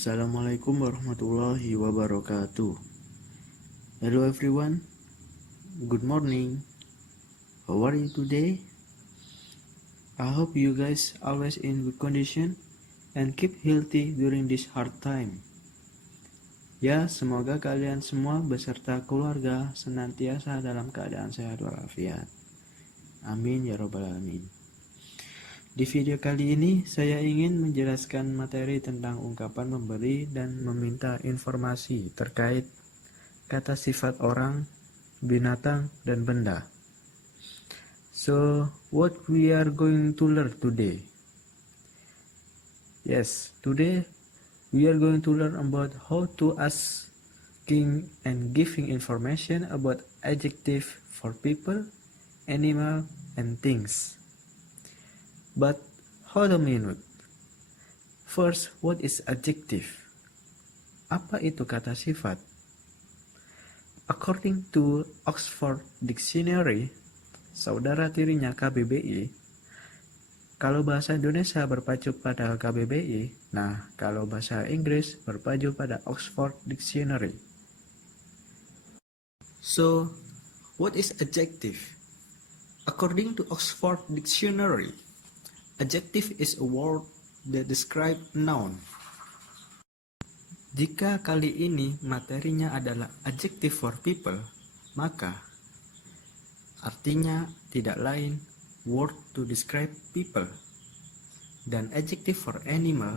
Assalamualaikum warahmatullahi wabarakatuh. Hello everyone, good morning. How are you today? I hope you guys always in good condition and keep healthy during this hard time. Ya, semoga kalian semua beserta keluarga senantiasa dalam keadaan sehat walafiat. Amin ya robbal alamin. Di video kali ini saya ingin menjelaskan materi tentang ungkapan memberi dan meminta informasi terkait kata sifat orang, binatang, dan benda. So, what we are going to learn today? Yes, today we are going to learn about how to asking and giving information about adjective for people, animal, and things. But hold a minute. First, what is adjective? Apa itu kata sifat? According to Oxford Dictionary, saudara tirinya KBBI, kalau bahasa Indonesia berpacu pada KBBI, nah kalau bahasa Inggris berpacu pada Oxford Dictionary. So, what is adjective? According to Oxford Dictionary, adjective is a word that describe noun. Jika kali ini materinya adalah adjective for people, maka artinya tidak lain word to describe people. Dan adjective for animal,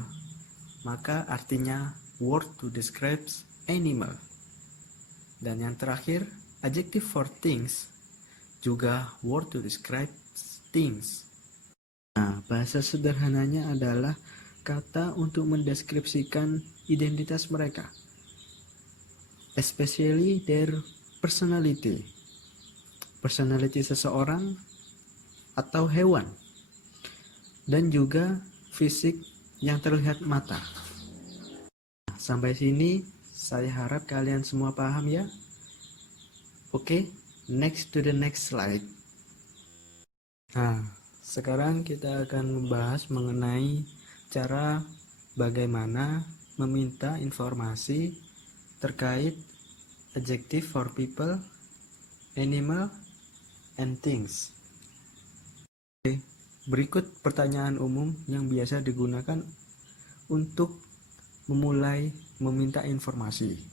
maka artinya word to describe animal. Dan yang terakhir, adjective for things, juga word to describe things. Nah, bahasa sederhananya adalah kata untuk mendeskripsikan identitas mereka, especially their personality. Personality seseorang atau hewan, dan juga fisik yang terlihat mata. Sampai sini, saya harap kalian semua paham ya. Oke, next to the next slide. Nah, sekarang kita akan membahas mengenai cara bagaimana meminta informasi terkait adjective for people, animal, and things. Oke, berikut pertanyaan umum yang biasa digunakan untuk memulai meminta informasi.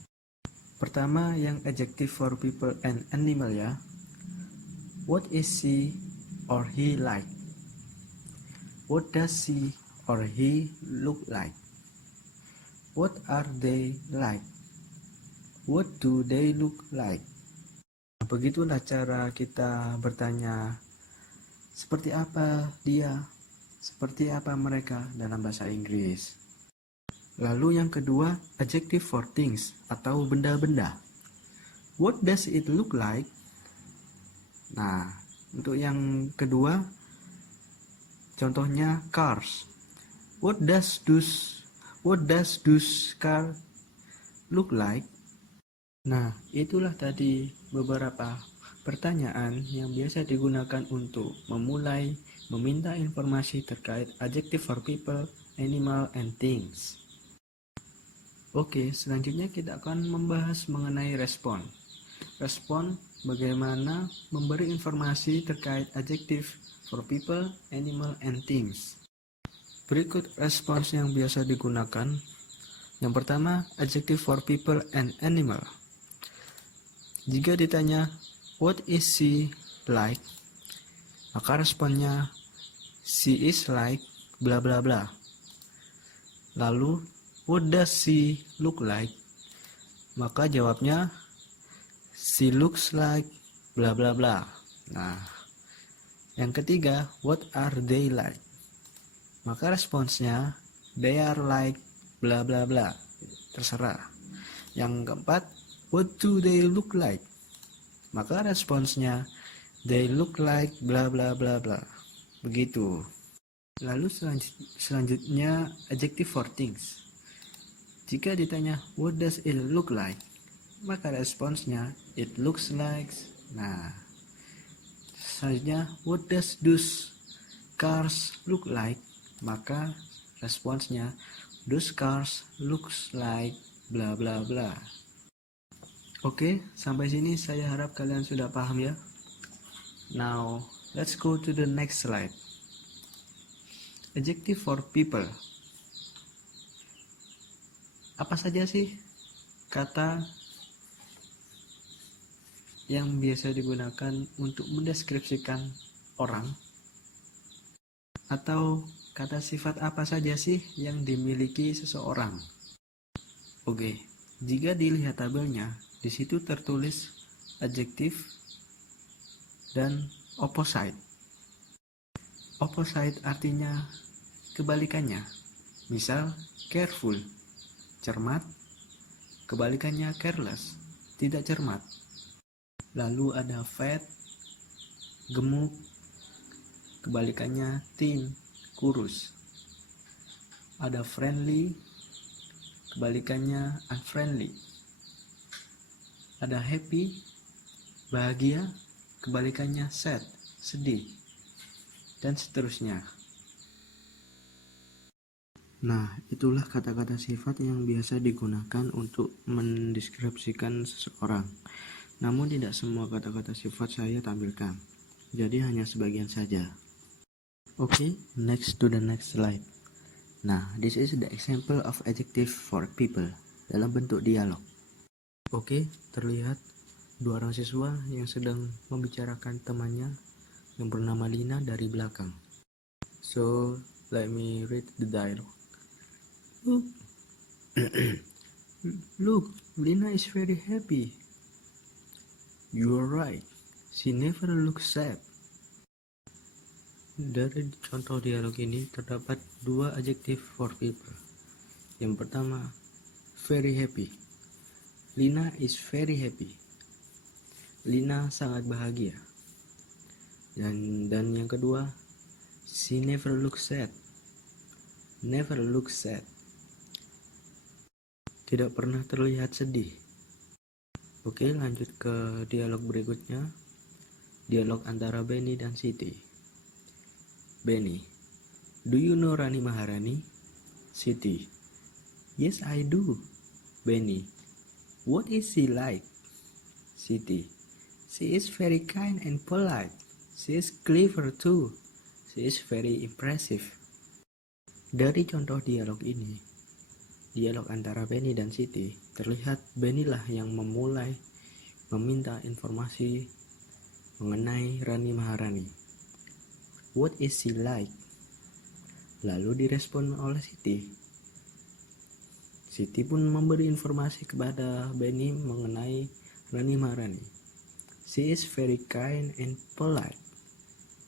Pertama, yang adjective for people and animal ya. What is she or he like? What does she or he look like? What are they like? What do they look like? Begitulah cara kita bertanya seperti apa dia, seperti apa mereka dalam bahasa Inggris. Lalu yang kedua, adjective for things atau benda-benda. What does it look like? Nah, untuk yang kedua, contohnya cars. What does those car look like? Nah, itulah tadi beberapa pertanyaan yang biasa digunakan untuk memulai meminta informasi terkait adjective for people, animal, and things. Oke, selanjutnya kita akan membahas mengenai respon. Respon bagaimana memberi informasi terkait adjective for people, animal, and things. Berikut respons yang biasa digunakan. Yang pertama, adjective for people and animal. Jika ditanya, what is she like? Maka responnya, she is like bla bla bla. Lalu, what does she look like? Maka jawabnya, she looks like bla bla bla. Nah, yang ketiga, what are they like? Maka responsnya, they are like bla bla bla. Terserah. Yang keempat, what do they look like? Maka responsnya, they look like bla bla bla bla. Begitu. Lalu selanjutnya adjective for things. Jika ditanya, what does it look like? Maka responsnya, it looks like. Nah, selanjutnya, what does those cars look like? Maka responsnya, Those cars looks like bla bla bla. Oke, sampai sini saya harap kalian sudah paham ya. Now, let's go to the next slide. Adjective for people. Apa saja sih kata yang biasa digunakan untuk mendeskripsikan orang? Atau kata sifat apa saja sih yang dimiliki seseorang? Oke, jika dilihat tabelnya, di situ tertulis adjektif dan opposite. Opposite artinya kebalikannya. Misal, careful, cermat, kebalikannya careless, tidak cermat. Lalu ada fat, gemuk, kebalikannya thin, kurus. Ada friendly, kebalikannya unfriendly. Ada happy, bahagia, kebalikannya sad, sedih, dan seterusnya. Nah, itulah kata-kata sifat yang biasa digunakan untuk mendeskripsikan seseorang. Namun tidak semua kata-kata sifat saya tampilkan, jadi hanya sebagian saja. Okay, next to the next slide. Nah, this is the example of adjective for people dalam bentuk dialog. Oke, terlihat dua orang siswa yang sedang membicarakan temannya yang bernama Lina dari belakang. So, let me read the dialogue. Look, look, Lina is very happy. You are right. She never looks sad. Dari contoh dialog ini terdapat dua adjective for people. Yang pertama, very happy. Lina is very happy. Lina sangat bahagia. Dan yang kedua, she never looks sad. Never looks sad. Tidak pernah terlihat sedih. Oke, lanjut ke dialog berikutnya. Dialog antara Benny dan Siti. Benny, do you know Rani Maharani? Siti, yes I do. Benny, what is she like? Siti, she is very kind and polite. She is clever too. She is very impressive. Dari contoh dialog ini, dialog antara Benny dan Siti, terlihat Benny lah yang memulai meminta informasi mengenai Rani Maharani. What is she like? Lalu direspon oleh Siti. Siti pun memberi informasi kepada Benny mengenai Rani Maharani. She is very kind and polite.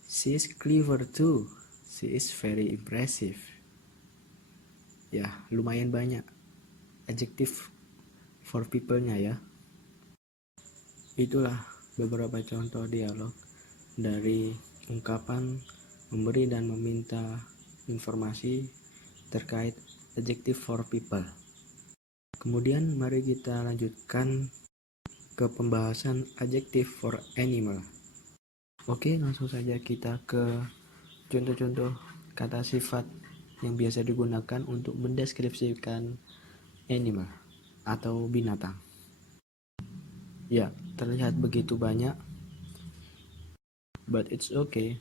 She is clever too. She is very impressive. Ya, lumayan banyak adjective for people-nya ya. Itulah beberapa contoh dialog dari ungkapan memberi dan meminta informasi terkait adjective for people. Kemudian mari kita lanjutkan ke pembahasan adjective for animal. Oke, langsung saja kita ke contoh-contoh kata sifat yang biasa digunakan untuk mendeskripsikan animal atau binatang. Ya, terlihat begitu banyak. But it's okay.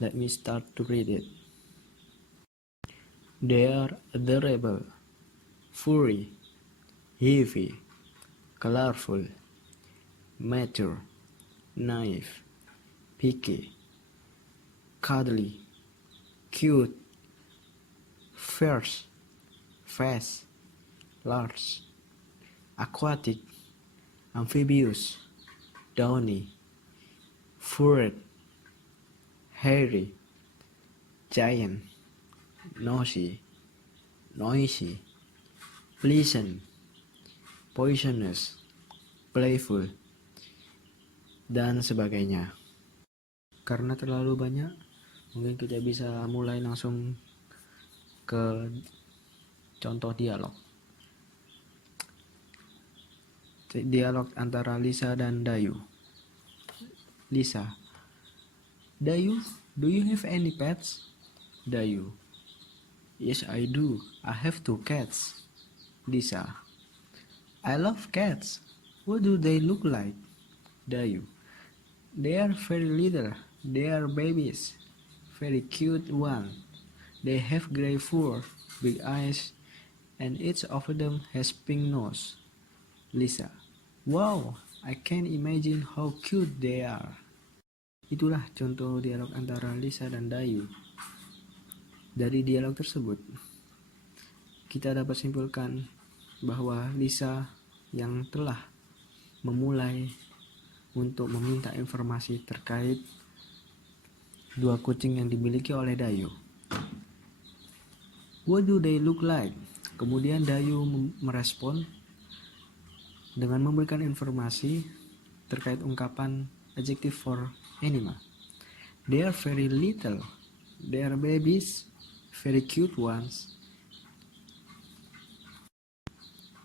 Let me start to read it. They are adorable, furry, heavy, colorful, mature, naive, picky, cuddly, cute, fierce, fast, large, aquatic, amphibious, downy, furred, hairy, giant, noisy, pleasant, poisonous, playful, dan sebagainya. Karena terlalu banyak, mungkin kita bisa mulai langsung ke contoh dialog. Dialog antara Lisa dan Dayu. Lisa, Dayu, do you have any pets? Dayu, Yes, I do. I have 2 cats. Lisa. I love cats. What do they look like? Dayu. They are very little. They are babies. Very cute one. They have gray fur, big eyes, and each of them has pink nose. Lisa. Wow, I can imagine how cute they are. Itulah contoh dialog antara Lisa dan Dayu. Dari dialog tersebut, kita dapat simpulkan bahwa Lisa yang telah memulai untuk meminta informasi terkait 2 kucing yang dimiliki oleh Dayu. What do they look like? Kemudian Dayu merespon dengan memberikan informasi terkait ungkapan adjective for animal. They are very little. They are babies, very cute ones.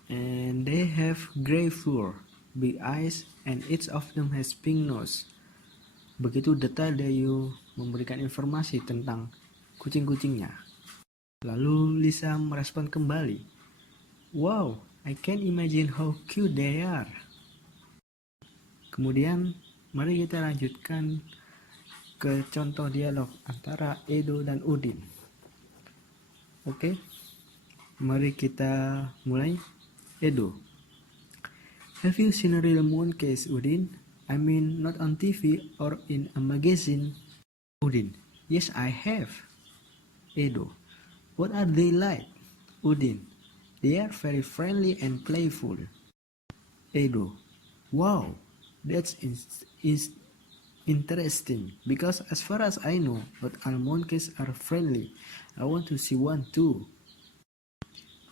And they have gray fur, big eyes, and each of them has pink nose. Begitu detail Dayu memberikan informasi tentang kucing-kucingnya. Lalu Lisa merespon kembali. Wow, I can imagine how cute they are. Kemudian mari kita lanjutkan ke contoh dialog antara Edo dan Udin. Oke, mari kita mulai. Edo. Have you seen a real mooncase, Udin? I mean, not on TV or in a magazine. Udin. Yes, I have. Edo. What are they like? Udin. They are very friendly and playful. Edo. Wow, that's interesting, because as far as I know, not all monkeys are friendly. I want to see one too.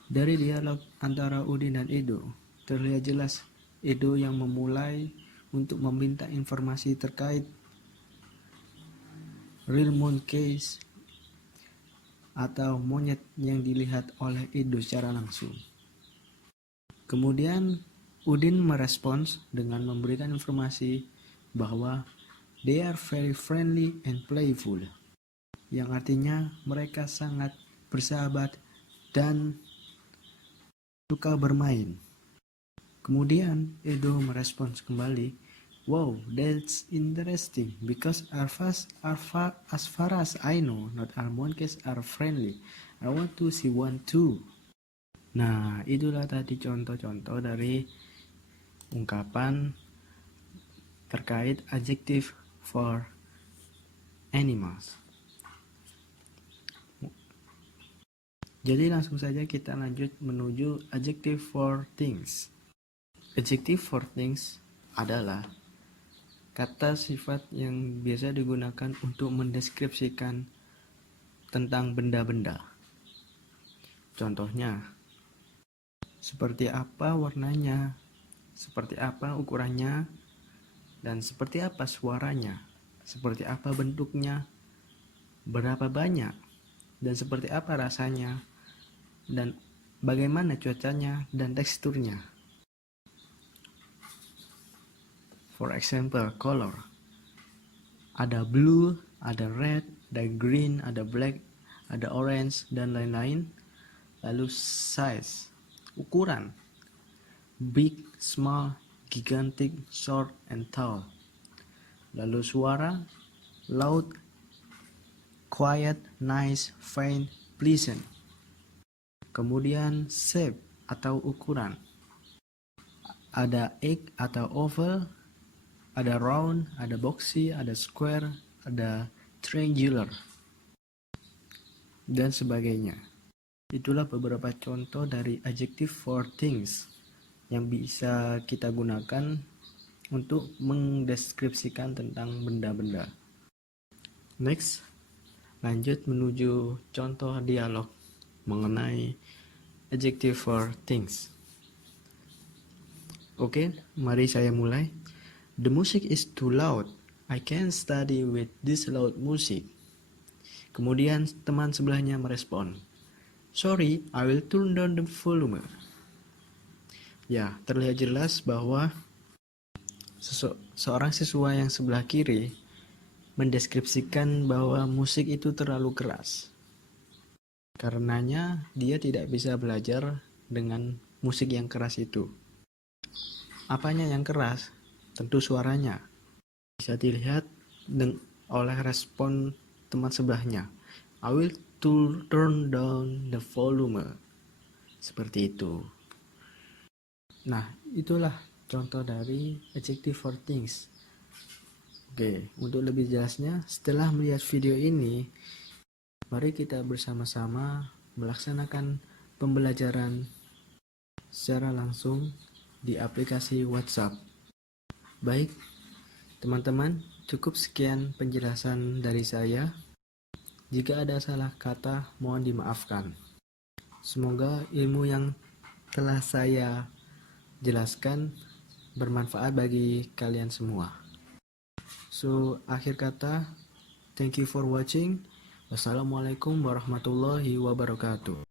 Dari dialog antara Udin dan Edo, terlihat jelas Edo yang memulai untuk meminta informasi terkait real monkeys atau monyet yang dilihat oleh Edo secara langsung. Kemudian Udin merespons dengan memberikan informasi bahwa they are very friendly and playful, yang artinya mereka sangat bersahabat dan suka bermain. Kemudian Edo merespons kembali, wow, that's interesting, because as far as I know, not all monkeys are friendly. I want to see one too. Nah, itulah tadi contoh-contoh dari ungkapan terkait adjective for animals. Jadi langsung saja kita lanjut menuju adjective for things. Adjective for things adalah kata sifat yang biasa digunakan untuk mendeskripsikan tentang benda-benda. Contohnya, seperti apa warnanya, seperti apa ukurannya, dan seperti apa suaranya, seperti apa bentuknya, berapa banyak, dan seperti apa rasanya, dan bagaimana cuacanya dan teksturnya. For example, color. Ada blue, ada red, ada green, ada black, ada orange, dan lain-lain. Lalu size, ukuran. Big, small, gigantic, short, and tall. Lalu suara, loud, quiet, nice, faint, pleasant. Kemudian shape atau ukuran. Ada egg atau oval, ada round, ada boxy, ada square, ada triangular, dan sebagainya. Itulah beberapa contoh dari adjective for things yang bisa kita gunakan untuk mendeskripsikan tentang benda-benda. Next, lanjut menuju contoh dialog mengenai adjective for things. Oke, mari saya mulai. The music is too loud. I can't study with this loud music. Kemudian teman sebelahnya merespon, sorry, I will turn down the volume. Ya, terlihat jelas bahwa seorang siswa yang sebelah kiri mendeskripsikan bahwa musik itu terlalu keras. Karenanya dia tidak bisa belajar dengan musik yang keras itu. Apanya yang keras? Tentu suaranya. Bisa dilihat oleh respon teman sebelahnya. I will turn down the volume. Seperti itu. Nah, itulah contoh dari adjective for things. Oke, untuk lebih jelasnya, setelah melihat video ini, mari kita bersama-sama melaksanakan pembelajaran secara langsung di aplikasi WhatsApp. Baik, teman-teman, cukup sekian penjelasan dari saya. Jika ada salah kata, mohon dimaafkan. Semoga ilmu yang telah saya jelaskan bermanfaat bagi kalian semua. So, akhir kata, thank you for watching. Wassalamualaikum warahmatullahi wabarakatuh.